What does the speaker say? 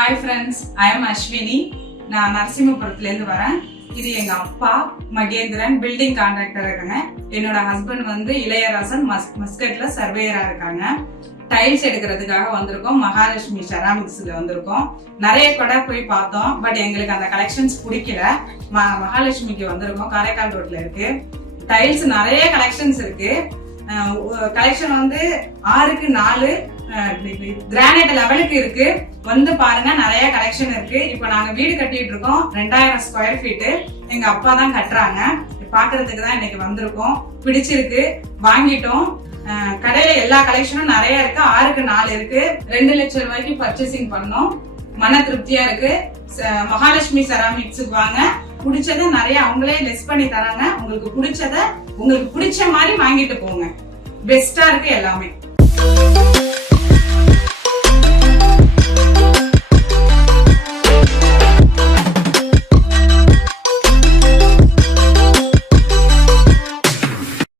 Hi friends, I am Ashwini. நான் நரசிம்மபுரத்துல இருந்து வரேன். இது எங்க அப்பா மகேந்திரன் பில்டிங் கான்ட்ராக்டர் இருக்காங்க. என்னோட ஹஸ்பண்ட் வந்து இளையராசன் மஸ்கட்ல சர்வேயரா இருக்காங்க. டைல்ஸ் எடுக்கிறதுக்காக வந்திருக்கோம். மகாலட்சுமி செராமிக்ஸ்ல வந்திருக்கோம். நிறைய கடை போய் பார்த்தோம், பட் எங்களுக்கு அந்த கலெக்ஷன்ஸ் பிடிக்கல. மகாலட்சுமிக்கு வந்திருக்கோம். காரைக்கால் ரோட்ல இருக்கு. டைல்ஸ் நிறைய கலெக்ஷன்ஸ் இருக்கு. கலெக்ஷன் வந்து 6க்கு 4 கிரானைட் லெவலுக்கு இருக்கு. வந்து பாருங்க, நிறைய கலெக்ஷன் இருக்கு. இப்ப நாங்க வீடு கட்டிட்டு இருக்கோம். 2000 ஸ்கொயர் ஃபீட். எங்க அப்பா தான் கட்டுறாங்க. பாக்குறதுக்கு தான் இன்னைக்கு வந்திருக்கோம். பிடிச்சிருக்கு, வாங்கிட்டோம். கடையில எல்லா கலெக்ஷனும் நிறைய இருக்கு. 6க்கு 4 இருக்கு. 2 லட்சம் ரூபாய்க்கு பர்ச்சேசிங் பண்ணோம். மன திருப்தியா இருக்கு. மகாலட்சுமி செராமிக்ஸுக்கு வாங்க. பிடிச்சத நிறைய அவங்களே லெஸ் பண்ணி தராங்க. உங்களுக்கு பிடிச்சத உங்களுக்கு பிடிச்ச மாதிரி வாங்கிட்டு போங்க. பெஸ்டா இருக்கு எல்லாமே.